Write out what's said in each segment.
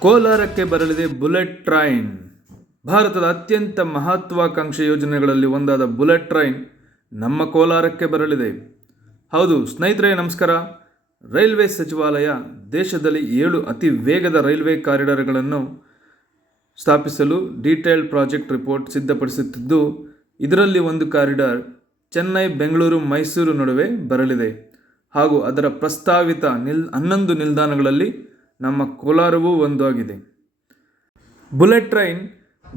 ಕೋಲಾರಕ್ಕೆ ಬರಲಿದೆ bullet train. ಭಾರತದ ಅತ್ಯಂತ ಮಹತ್ವಾಕಾಂಕ್ಷಿ ಯೋಜನೆಗಳಲ್ಲಿ ಒಂದಾದ ಬುಲೆಟ್ ಟ್ರೈನ್ ನಮ್ಮ ಕೋಲಾರಕ್ಕೆ ಬರಲಿದೆ. ಹೌದು, ಸ್ನೇಹಿತರೆ, ನಮಸ್ಕಾರ. ರೈಲ್ವೆ ಸಚಿವಾಲಯ ದೇಶದಲ್ಲಿ ಏಳು ಅತಿ ವೇಗದ ರೈಲ್ವೆ ಕಾರಿಡಾರ್ಗಳನ್ನು ಸ್ಥಾಪಿಸಲು ಡೀಟೇಲ್ಡ್ ಪ್ರಾಜೆಕ್ಟ್ ರಿಪೋರ್ಟ್ ಸಿದ್ಧಪಡಿಸುತ್ತಿದ್ದು, ಇದರಲ್ಲಿ ಒಂದು ಕಾರಿಡಾರ್ ಚೆನ್ನೈ, ಬೆಂಗಳೂರು, ಮೈಸೂರು ನಡುವೆ ಬರಲಿದೆ. ಹಾಗೂ ಅದರ ಪ್ರಸ್ತಾವಿತ ನಿಲ್, ಹನ್ನೊಂದು ನಿಲ್ದಾಣಗಳಲ್ಲಿ ನಮ್ಮ ಕೋಲಾರವೂ ಒಂದಾಗಿದೆ. ಬುಲೆಟ್ ಟ್ರೈನ್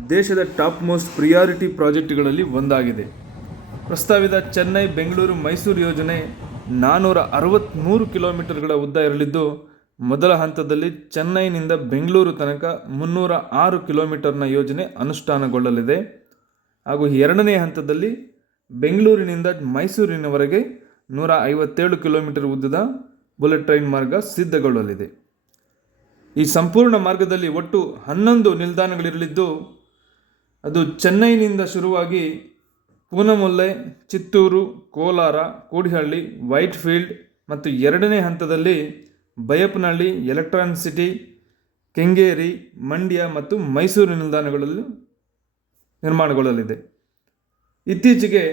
ದೇಶದ ಟಾಪ್ ಮೋಸ್ಟ್ ಪ್ರಿಯಾರಿಟಿ ಪ್ರಾಜೆಕ್ಟ್ಗಳಲ್ಲಿ ಒಂದಾಗಿದೆ. ಪ್ರಸ್ತಾವಿತ ಚೆನ್ನೈ ಬೆಂಗಳೂರು ಮೈಸೂರು ಯೋಜನೆ ನಾನ್ನೂರ ಅರವತ್ತ್ಮೂರು ಕಿಲೋಮೀಟರ್ಗಳ ಉದ್ದ ಇರಲಿದ್ದು, ಮೊದಲ ಹಂತದಲ್ಲಿ ಚೆನ್ನೈನಿಂದ ಬೆಂಗಳೂರು ತನಕ ಮುನ್ನೂರ ಆರು ಕಿಲೋಮೀಟರ್ನ ಯೋಜನೆ ಅನುಷ್ಠಾನಗೊಳ್ಳಲಿದೆ. ಹಾಗೂ ಎರಡನೇ ಹಂತದಲ್ಲಿ ಬೆಂಗಳೂರಿನಿಂದ ಮೈಸೂರಿನವರೆಗೆ ನೂರ ಐವತ್ತೇಳು ಕಿಲೋಮೀಟರ್ ಉದ್ದದ ಬುಲೆಟ್ ಟ್ರೈನ್ ಮಾರ್ಗ ಸಿದ್ಧಗೊಳ್ಳಲಿದೆ. ಈ ಸಂಪೂರ್ಣ ಮಾರ್ಗದಲ್ಲಿ ಒಟ್ಟು ಹನ್ನೊಂದು ನಿಲ್ದಾಣಗಳಿರಲಿದ್ದು, ಅದು ಚೆನ್ನೈನಿಂದ ಶುರುವಾಗಿ ಪೂನಮೊಲ್ಲೆ, ಚಿತ್ತೂರು, ಕೋಲಾರ, ಕೂಡಿಹಳ್ಳಿ, ವೈಟ್ಫೀಲ್ಡ್ ಮತ್ತು ಎರಡನೇ ಹಂತದಲ್ಲಿ ಬಯಪ್ನಹಳ್ಳಿ ಎಲೆಕ್ಟ್ರಾನ್ ಸಿಟಿ, ಕೆಂಗೇರಿ, ಮಂಡ್ಯ ಮತ್ತು ಮೈಸೂರು ನಿಲ್ದಾಣಗಳಲ್ಲಿ ನಿರ್ಮಾಣಗೊಳ್ಳಲಿದೆ. ಇತ್ತೀಚೆಗೆ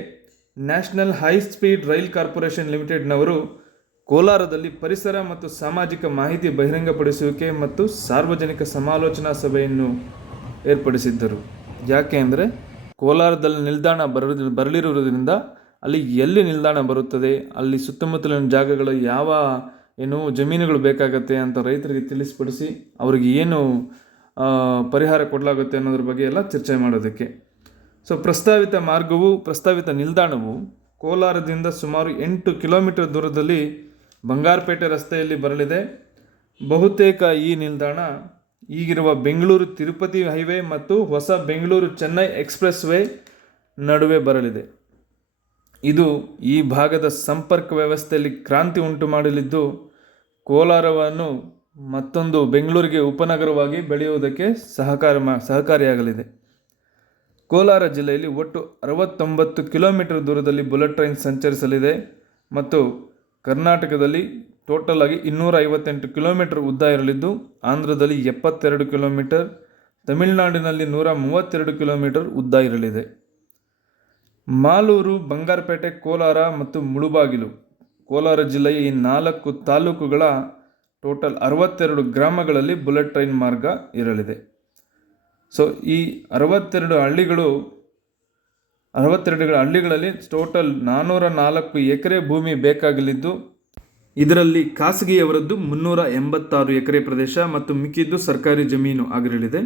national high speed rail corporation ಲಿಮಿಟೆಡ್ನವರು ಕೋಲಾರದಲ್ಲಿ ಪರಿಸರ ಮತ್ತು ಸಾಮಾಜಿಕ ಮಾಹಿತಿ ಬಹಿರಂಗಪಡಿಸುವಿಕೆ ಮತ್ತು ಸಾರ್ವಜನಿಕ ಸಮಾಲೋಚನಾ ಸಭೆಯನ್ನು ಏರ್ಪಡಿಸಿದ್ದರು. ಯಾಕೆ ಅಂದರೆ ಕೋಲಾರದಲ್ಲಿ ನಿಲ್ದಾಣ ಬರ ಬರಲಿರುವುದರಿಂದ ಅಲ್ಲಿ ಎಲ್ಲಿ ನಿಲ್ದಾಣ ಬರುತ್ತದೆ, ಅಲ್ಲಿ ಸುತ್ತಮುತ್ತಲಿನ ಜಾಗಗಳು ಯಾವ, ಏನು ಜಮೀನುಗಳು ಬೇಕಾಗತ್ತೆ ಅಂತ ರೈತರಿಗೆ ತಿಳಿಸ್ಪಡಿಸಿ ಅವರಿಗೆ ಏನು ಪರಿಹಾರ ಕೊಡಲಾಗುತ್ತೆ ಅನ್ನೋದ್ರ ಬಗ್ಗೆ ಎಲ್ಲ ಚರ್ಚೆ ಮಾಡೋದಕ್ಕೆ. ಸೊ ಪ್ರಸ್ತಾವಿತ ಮಾರ್ಗವು, ಪ್ರಸ್ತಾವಿತ ನಿಲ್ದಾಣವು ಕೋಲಾರದಿಂದ ಸುಮಾರು ಎಂಟು ಕಿಲೋಮೀಟರ್ ದೂರದಲ್ಲಿ ಬಂಗಾರಪೇಟೆ ರಸ್ತೆಯಲ್ಲಿ ಬರಲಿದೆ. ಬಹುತೇಕ ಈ ನಿಲ್ದಾಣ ಈಗಿರುವ ಬೆಂಗಳೂರು ತಿರುಪತಿ ಹೈವೇ ಮತ್ತು ಹೊಸ ಬೆಂಗಳೂರು ಚೆನ್ನೈ ಎಕ್ಸ್ಪ್ರೆಸ್ ವೇ ನಡುವೆ ಬರಲಿದೆ. ಇದು ಈ ಭಾಗದ ಸಂಪರ್ಕ ವ್ಯವಸ್ಥೆಯಲ್ಲಿ ಕ್ರಾಂತಿ ಉಂಟು ಮಾಡಲಿದ್ದು, ಕೋಲಾರವನ್ನು ಮತ್ತೊಂದು ಬೆಂಗಳೂರಿಗೆ ಉಪನಗರವಾಗಿ ಬೆಳೆಯುವುದಕ್ಕೆ ಸಹಕಾರ ಸಹಕಾರಿಯಾಗಲಿದೆ. ಕೋಲಾರ ಜಿಲ್ಲೆಯಲ್ಲಿ ಒಟ್ಟು ಅರವತ್ತೊಂಬತ್ತು ಕಿಲೋಮೀಟರ್ ದೂರದಲ್ಲಿ ಬುಲೆಟ್ ಟ್ರೈನ್ ಸಂಚರಿಸಲಿದೆ ಮತ್ತು ಕರ್ನಾಟಕದಲ್ಲಿ ಟೋಟಲ್ ಆಗಿ ಇನ್ನೂರ ಐವತ್ತೆಂಟು ಕಿಲೋಮೀಟರ್ ಉದ್ದ ಇರಲಿದ್ದು, ಆಂಧ್ರದಲ್ಲಿ ಎಪ್ಪತ್ತೆರಡು ಕಿಲೋಮೀಟರ್ ತಮಿಳುನಾಡಿನಲ್ಲಿ ನೂರ ಮೂವತ್ತೆರಡು ಕಿಲೋಮೀಟರ್ ಉದ್ದ ಇರಲಿದೆ. ಮಾಲೂರು, ಬಂಗಾರಪೇಟೆ, ಕೋಲಾರ ಮತ್ತು ಮುಳುಬಾಗಿಲು. ಕೋಲಾರ ಜಿಲ್ಲೆಯ ಈ ನಾಲ್ಕು ತಾಲೂಕುಗಳ ಟೋಟಲ್ ಅರವತ್ತೆರಡು ಗ್ರಾಮಗಳಲ್ಲಿ ಬುಲೆಟ್ ಟ್ರೈನ್ ಮಾರ್ಗ ಇರಲಿದೆ. ಸೊ ಈ ಅರವತ್ತೆರಡು ಹಳ್ಳಿಗಳು ಅರವತ್ತೆರಡು ಹಳ್ಳಿಗಳಲ್ಲಿ ಟೋಟಲ್ ನಾನ್ನೂರ ನಾಲ್ಕು ಎಕರೆ ಭೂಮಿ ಬೇಕಾಗಲಿದ್ದು, ಇದರಲ್ಲಿ ಖಾಸಗಿಯವರದ್ದು ಮುನ್ನೂರ ಎಂಬತ್ತಾರು ಎಕರೆ ಪ್ರದೇಶ ಮತ್ತು ಮಿಕ್ಕಿದ್ದು ಸರ್ಕಾರಿ ಜಮೀನು ಆಗಿರಲಿದೆ.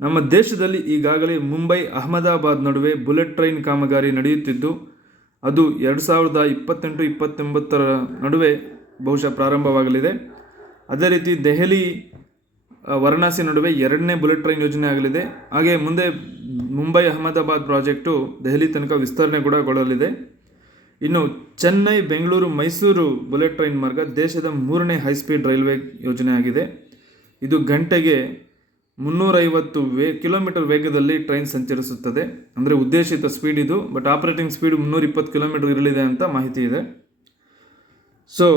ನಮ್ಮ ದೇಶದಲ್ಲಿ ಈಗಾಗಲೇ ಮುಂಬೈ, ಅಹಮದಾಬಾದ್ ನಡುವೆ ಬುಲೆಟ್ ಟ್ರೈನ್ ಕಾಮಗಾರಿ ನಡೆಯುತ್ತಿದ್ದು, ಅದು ಎರಡು ಸಾವಿರದ ಇಪ್ಪತ್ತೆಂಟು, ಇಪ್ಪತ್ತೊಂಬತ್ತರ ನಡುವೆ ಬಹುಶಃ ಪ್ರಾರಂಭವಾಗಲಿದೆ. ಅದೇ ರೀತಿ ದೆಹಲಿ ವಾರಣಾಸಿ ನಡುವೆ ಎರಡನೇ ಬುಲೆಟ್ ಟ್ರೈನ್ ಯೋಜನೆ ಆಗಲಿದೆ. ಹಾಗೆ ಮುಂದೆ ಮುಂಬೈ ಅಹಮದಾಬಾದ್ ಪ್ರಾಜೆಕ್ಟು ದೆಹಲಿ ತನಕ ವಿಸ್ತರಣೆ ಕೂಡ ಗೊಳ್ಳಲಿದೆ ಇನ್ನು ಚೆನ್ನೈ, ಬೆಂಗಳೂರು, ಮೈಸೂರು ಬುಲೆಟ್ ಟ್ರೈನ್ ಮಾರ್ಗ ದೇಶದ ಮೂರನೇ ಹೈಸ್ಪೀಡ್ ರೈಲ್ವೆ ಯೋಜನೆ ಆಗಿದೆ. ಇದು ಗಂಟೆಗೆ ಮುನ್ನೂರೈವತ್ತು ವೇ, ಕಿಲೋಮೀಟರ್ ವೇಗದಲ್ಲಿ ಟ್ರೈನ್ ಸಂಚರಿಸುತ್ತದೆ. ಅಂದರೆ ಉದ್ದೇಶಿತ ಸ್ಪೀಡ್ ಇದು, ಬಟ್ ಆಪರೇಟಿಂಗ್ ಸ್ಪೀಡ್ ಮುನ್ನೂರ ಇಪ್ಪತ್ತು ಕಿಲೋಮೀಟರ್ ಇರಲಿದೆ ಅಂತ ಮಾಹಿತಿ ಇದೆ. ಸೊ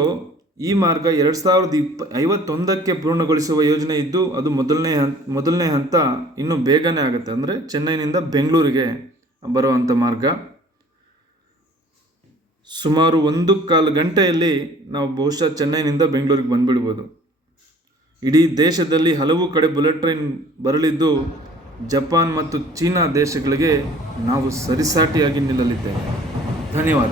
ಈ ಮಾರ್ಗ ಎರಡು ಸಾವಿರದ ಇಪ್ಪ, ಐವತ್ತೊಂದಕ್ಕೆ ಪೂರ್ಣಗೊಳಿಸುವ ಯೋಜನೆ ಇದ್ದು, ಅದು ಮೊದಲನೇ ಹಂತ ಮೊದಲನೇ ಹಂತ ಇನ್ನೂ ಬೇಗನೆ ಆಗುತ್ತೆ. ಅಂದರೆ ಚೆನ್ನೈನಿಂದ ಬೆಂಗಳೂರಿಗೆ ಬರುವಂಥ ಮಾರ್ಗ. ಸುಮಾರು ಒಂದು ಕಾಲು ಗಂಟೆಯಲ್ಲಿ ನಾವು ಬಹುಶಃ ಚೆನ್ನೈನಿಂದ ಬೆಂಗಳೂರಿಗೆ ಬಂದುಬಿಡ್ಬೋದು. ಇಡೀ ದೇಶದಲ್ಲಿ ಹಲವು ಕಡೆ ಬುಲೆಟ್ ಟ್ರೈನ್ ಬರಲಿದ್ದು, ಜಪಾನ್ ಮತ್ತು ಚೀನಾ ದೇಶಗಳಿಗೆ ನಾವು ಸರಿಸಾಟಿಯಾಗಿ ನಿಲ್ಲಲಿದ್ದೇವೆ. ಧನ್ಯವಾದ.